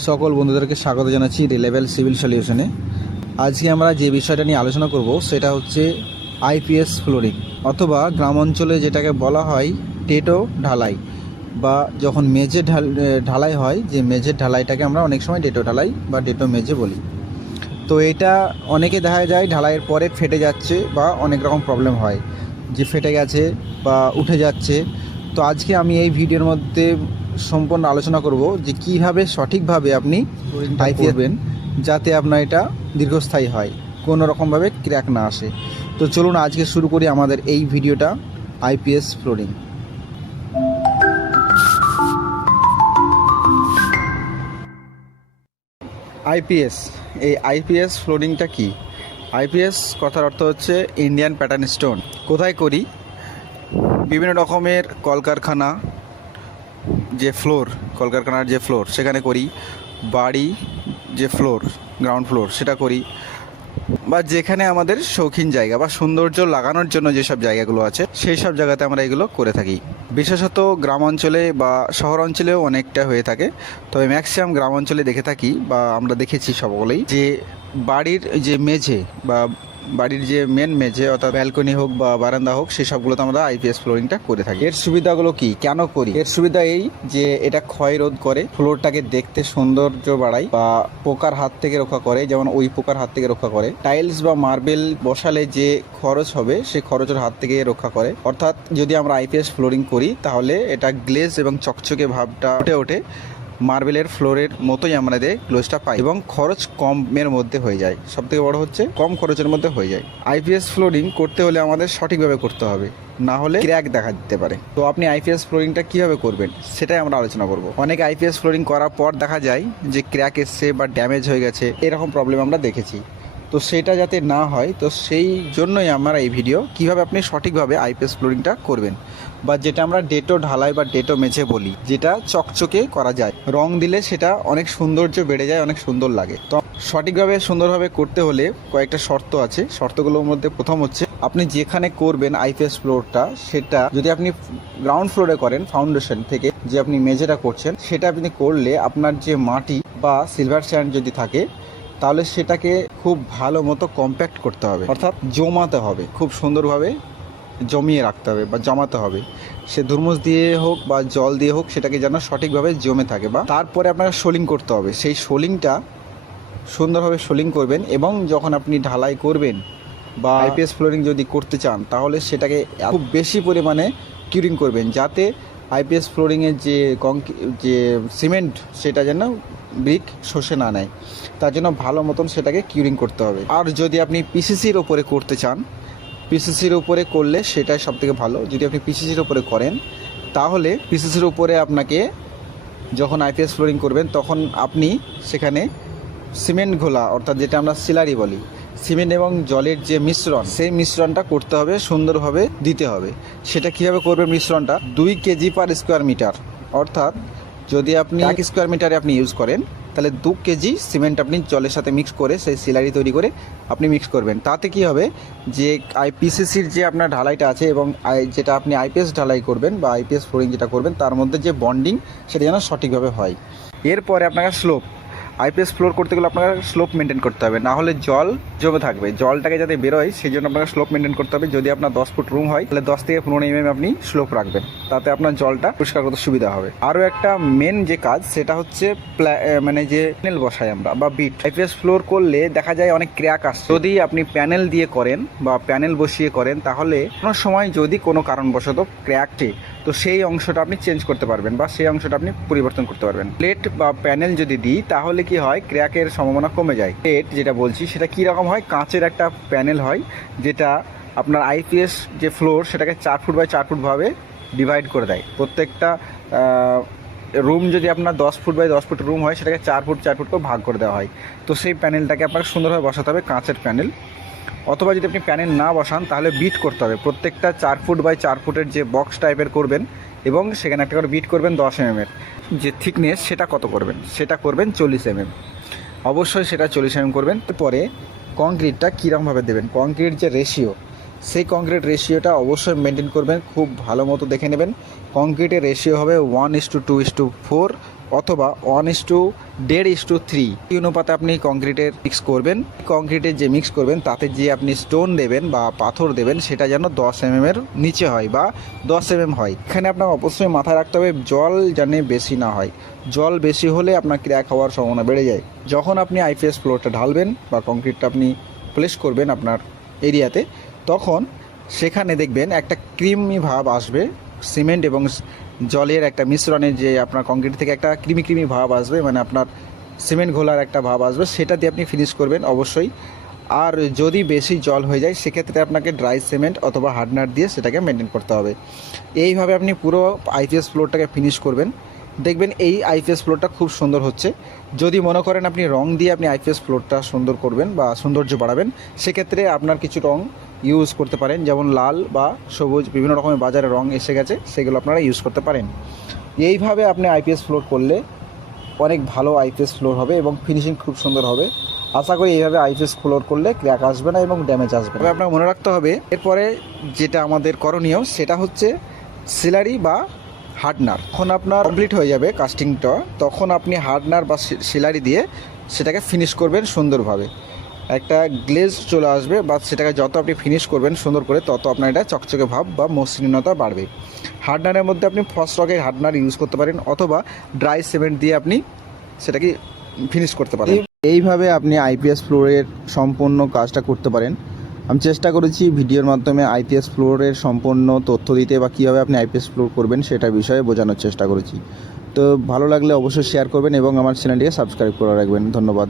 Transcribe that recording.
সকল বন্ধুদেরকে স্বাগত জানাচ্ছি রিলেভেল সিভিল সলিউশনে। আজকে আমরা যে বিষয়টা নিয়ে আলোচনা করব সেটা হচ্ছে আইপিএস ফ্লোরিং, অথবা গ্রাম অঞ্চলে যেটাকে বলা হয় টেটো ঢালাই, বা যখন মেঝে ঢালাই হয়, যে মেঝের ঢালাইটাকে আমরা অনেক সময় টেটো ঢালাই বা টেটো মেঝে বলি। তো এটা অনেকে দেখা যায় ঢালাইয়ের পরে ফেটে যাচ্ছে বা অনেক রকম প্রবলেম হয়, যে ফেটে গেছে বা উঠে যাচ্ছে। তো আজকে আমি এই ভিডিওর মধ্যে সম্পূর্ণ আলোচনা করব যে কীভাবে সঠিকভাবে আপনি আইপিএস করবেন যাতে আপনার এটা দীর্ঘস্থায়ী হয়, কোনো রকমভাবে ক্র্যাক না আসে। তো চলুন আজকে শুরু করি আমাদের এই ভিডিওটা, আইপিএস ফ্লোরিং। আইপিএস, এই আইপিএস ফ্লোরিংটা কি? আইপিএস কথার অর্থ হচ্ছে ইন্ডিয়ান প্যাটার্ন স্টোন। কোথায় করি? বিভিন্ন রকমের কলকারখানা যে ফ্লোর, কলকারখানার যে ফ্লোর সেখানে করি, বাড়ি যে ফ্লোর, গ্রাউন্ড ফ্লোর সেটা করি, বা যেখানে আমাদের শৌখিন জায়গা বা সৌন্দর্য লাগানোর জন্য যেসব জায়গাগুলো আছে সেই সব জায়গাতে আমরা এগুলো করে থাকি। বিশেষত গ্রাম অঞ্চলে বা শহর অঞ্চলেও অনেকটা হয়ে থাকে, তবে ম্যাক্সিমাম গ্রাম অঞ্চলে দেখে থাকি বা আমরা দেখেছি সকলেই যে বাড়ির যে মেঝে বা বাড়ির যে মেন মেঝে, অর্থাৎ ব্যালকনি হোক বা বারান্দা হোক, সেই সবগুলোতে আমরা আইপিএস ফ্লোরিংটা করে থাকি। এর সুবিধাগুলো কি, কেন করি? এর সুবিধা এই যে এটা ক্ষয় রোধ করে, ফ্লোরটাকে দেখতে সৌন্দর্য বাড়ায় বা পোকার হাত থেকে রক্ষা করে, যেমন ওই পোকার হাত থেকে রক্ষা করে। টাইলস বা মার্বেল বসালে যে খরচ হবে সেই খরচের হাত থেকে রক্ষা করে। অর্থাৎ যদি আমরা আইপিএস ফ্লোরিং করি তাহলে এটা গ্লেজ এবং চকচকে ভাবটা উঠে ওঠে, মার্বেলের ফ্লোরের মতোই আমাদের গ্লোজটা পাই এবং খরচ কমের মধ্যে হয়ে যায়। সবথেকে বড় হচ্ছে কম খরচের মধ্যে হয়ে যায়। আইপিএস ফ্লোরিং করতে হলে আমাদের সঠিকভাবে করতে হবে, না হলে ক্র্যাক দেখা দিতে পারে। তো আপনি আইপিএস ফ্লোরিংটা কিভাবে করবেন সেটাই আমরা আলোচনা করব। অনেক আইপিএস ফ্লোরিং করার পর দেখা যায় যে ক্র্যাক এসছে বা ড্যামেজ হয়ে গেছে, এরকম প্রবলেম আমরা দেখেছি। তো সেটা যাতে না হয়, তো সেই জন্যই আমার এই ভিডিও, কিভাবে আপনি সঠিকভাবে আইপিএস ফ্লোরিংটা করবেন, বা যেটা আমরা ডেটো ঢালাই বা ডেটো মেঝে বলি, যেটা চকচকে করা যায়, রং দিলে সেটা অনেক সৌন্দর্য বেড়ে যায়, অনেক সুন্দর লাগে। তো সঠিকভাবে সুন্দরভাবে করতে হলে কয়েকটা শর্ত আছে। শর্তগুলোর মধ্যে প্রথম হচ্ছে, আপনি যেখানে করবেন আইপিএস ফ্লোরটা, সেটা যদি আপনি গ্রাউন্ড ফ্লোরে করেন, ফাউন্ডেশন থেকে যে আপনি মেঝেটা করছেন, সেটা আপনি করলে আপনার যে মাটি বা সিলভার স্যান্ড যদি থাকে তাহলে সেটাকে খুব ভালো মতো কম্প্যাক্ট করতে হবে, অর্থাৎ জমাতে হবে, খুব সুন্দরভাবে জমিয়ে রাখতে হবে বা জমাতে হবে। সে ধুরমুস দিয়ে হোক বা জল দিয়ে হোক, সেটাকে যেন সঠিকভাবে জমে থাকে। বা তারপরে আপনাকে সোলিং করতে হবে, সেই সোলিংটা সুন্দরভাবে সোলিং করবেন। এবং যখন আপনি ঢালাই করবেন বা আইপিএস ফ্লোরিং যদি করতে চান, তাহলে সেটাকে খুব বেশি পরিমাণে কিউরিং করবেন, যাতে আইপিএস ফ্লোরিংয়ের যে সিমেন্ট সেটা যেন ব্রিক শোষে না নেয়। তার জন্য ভালো মতন সেটাকে কিউরিং করতে হবে। আর যদি আপনি পিসিসির ওপরে করতে চান, পিসিসির উপরে করলে সেটাই সবথেকে ভালো। যদি আপনি পিসিসির উপরে করেন, তাহলে পিসিসির উপরে আপনাকে যখন আইপিএস ফ্লোরিং করবেন, তখন আপনি সেখানে সিমেন্ট ঘোলা, অর্থাৎ যেটা আমরা সিলারি বলি, সিমেন্ট এবং জলের যে মিশ্রণ, সেই মিশ্রণটা করতে হবে, সুন্দরভাবে দিতে হবে। সেটা কীভাবে করবেন? মিশ্রণটা 2 কেজি পার স্কোয়ার মিটার, অর্থাৎ যদি আপনি 1 স্কোয়ার মিটারে আপনি ইউজ করেন, তাহলে 2 কেজি সিমেন্ট আপনি জলের সাথে মিক্স করে, সেই সিলারি তৈরি করে আপনি মিক্স করবেন। তাতে কি হবে, যে আইপিসিসির যে আপনার ঢালাইটা আছে এবং যেটা আপনি আইপিএস ঢালাই করবেন বা আইপিএস ফ্লোরিং যেটা করবেন, তার মধ্যে যে বন্ডিং সেটা যেন সঠিকভাবে হয়। এরপরে আপনাকে স্লোপ, আইপিএস ফ্লোর করতে গেলে আপনাকে স্লোপ মেনটেন করতে হবে, না হলে জল জমে থাকবে। জলটাকে যাতে বেরোয় সেই জন্য আপনাকে স্লোপ মেনটেন করতে হবে। যদি আপনার 10 ফুট রুম হয়, তাহলে 10 থেকে 15 mm আপনি স্লোপ রাখবেন, তাতে আপনার জলটা পরিষ্কার করতে সুবিধা হবে। আরও একটা মেন যে কাজ, সেটা হচ্ছে মানে যে প্যানেল বসাই আমরা বা বিট। আইপিএস ফ্লোর করলে দেখা যায় অনেক ক্র্যাক আসছে। যদি আপনি প্যানেল দিয়ে করেন বা প্যানেল বসিয়ে করেন, তাহলে কোনো সময় যদি কোনো কারণবশত ক্র্যাকটে, তো সেই অংশটা আপনি চেঞ্জ করতে পারবেন বা সেই অংশটা আপনি পরিবর্তন করতে পারবেন। প্লেট বা প্যানেল যদি দিই, তাহলে কি হয়, ক্র্যাকের সম্ভাবনা কমে যায়। প্লেট যেটা বলছি সেটা কী রকম হয়, কাঁচের একটা প্যানেল হয়, যেটা আপনার আইপিএস যে ফ্লোর সেটাকে 4 ফুট বাই 4 ফুট ভাবে ডিভাইড করে দেয়। প্রত্যেকটা রুম যদি আপনার 10 ফুট বাই 10 ফুট রুম হয়, সেটাকে 4 ফুট 4 ফুট করে ভাগ করে দেওয়া হয়। তো সেই প্যানেলটাকে আপনাকে সুন্দরভাবে বসাতে হবে, কাঁচের প্যানেল। অথবা যদি আপনি প্যানেল না বসান, তাহলে বিট করতে হবে। প্রত্যেকটা 4 ফুট বাই 4 ফুটের যে বক্স টাইপের করবেন, এবং সেখানে একটা করে বিট করবেন 10 mm এর। যে থিকনেস সেটা কত করবেন, সেটা করবেন 40 mm। অবশ্যই সেটা 40 mm করবেন। এরপরে কংক্রিটটা কীরকমভাবে দেবেন, কংক্রিট যে রেশিও, সেই কংক্রিট রেশিওটা অবশ্যই মেনটেন করবেন, খুব ভালো মতো দেখে নেবেন। কংক্রিটের রেশিও হবে 1:2:4 অথবা 1:1.5:3 এই অনুপাতে আপনি কংক্রিটের মিক্স করবেন। কংক্রিটের যে মিক্স করবেন তাতে যে আপনি স্টোন দেবেন বা পাথর দেবেন সেটা যেন 10 mm এর নিচে হয় বা 10 mm হয়। এখানে আপনার অবশ্যই মাথায় রাখতে হবে জল যেন বেশি না হয়। জল বেশি হলে আপনার ক্র্যাক হওয়ার সম্ভাবনা বেড়ে যায়। যখন আপনি আইপিএস ফ্লোরটা ঢালবেন বা কংক্রিটটা আপনি প্লেস করবেন আপনার এরিয়াতে, তখন সেখানে দেখবেন একটা ক্রিমি ভাব আসবে। সিমেন্ট এবং জলের একটা মিশ্রণে যে আপনার কংক্রিট থেকে একটা ক্রিমি ভাব আসবে, মানে আপনার সিমেন্ট ঘোলার একটা ভাব আসবে, সেটা দিয়ে আপনি ফিনিশ করবেন অবশ্যই। আর যদি বেশি জল হয়ে যায় সেক্ষেত্রে আপনাকে ড্রাই সিমেন্ট অথবা হার্ডনার দিয়ে সেটাকে মেনটেন করতে হবে। এইভাবে আপনি পুরো আইপিএস ফ্লোরটাকে ফিনিশ করবেন। দেখবেন এই আইপিএস ফ্লোরটা খুব সুন্দর হচ্ছে। যদি মনে করেন আপনি রং দিয়ে আপনি আইপিএস ফ্লোরটা সুন্দর করবেন বা সৌন্দর্য বাড়াবেন, সেক্ষেত্রে আপনার কিছু রং ইউজ করতে পারেন, যেমন লাল বা সবুজ, বিভিন্ন রকমের বাজারে রং এসে গেছে, সেগুলো আপনারা ইউজ করতে পারেন। এইভাবে আপনি আইপিএস ফ্লোর করলে অনেক ভালো আইপিএস ফ্লোর হবে এবং ফিনিশিং খুব সুন্দর হবে। আশা করি এইভাবে আইপিএস ফ্লোর করলে ক্র্যাক আসবে না এবং ড্যামেজ আসবে না। আপনাকে মনে রাখতে হবে এরপরে যেটা আমাদের করণীয় সেটা হচ্ছে সিলারি বা হার্ডনার। যখন আপনার কমপ্লিট হয়ে যাবে কাস্টিংটা, তখন আপনি হার্ডনার বা সিলারি দিয়ে সেটাকে ফিনিশ করবেন সুন্দরভাবে। একটা গ্লেজ চলে আসবে বা সেটাকে যত আপনি ফিনিশ করবেন সুন্দর করে, তত আপনার এটা চকচকে ভাব বা মসৃণতা বাড়বে। হার্ডনারের মধ্যে আপনি ফার্স্ট রকের হার্ডনার ইউজ করতে পারেন অথবা ড্রাই সিমেন্ট দিয়ে আপনি সেটাকে ফিনিশ করতে পারেন। এইভাবে আপনি আইপিএস ফ্লোরের সম্পূর্ণ কাজটা করতে পারেন। আমি চেষ্টা করেছি ভিডিওর মাধ্যমে আইপিএস ফ্লোরের সম্পূর্ণ তথ্য দিতে বা কীভাবে আপনি আইপিএস ফ্লোর করবেন সেটার বিষয়ে বোঝানোর চেষ্টা করেছি। তো ভালো লাগলে অবশ্যই শেয়ার করবেন এবং আমার চ্যানেলটিকে সাবস্ক্রাইব করে রাখবেন। ধন্যবাদ।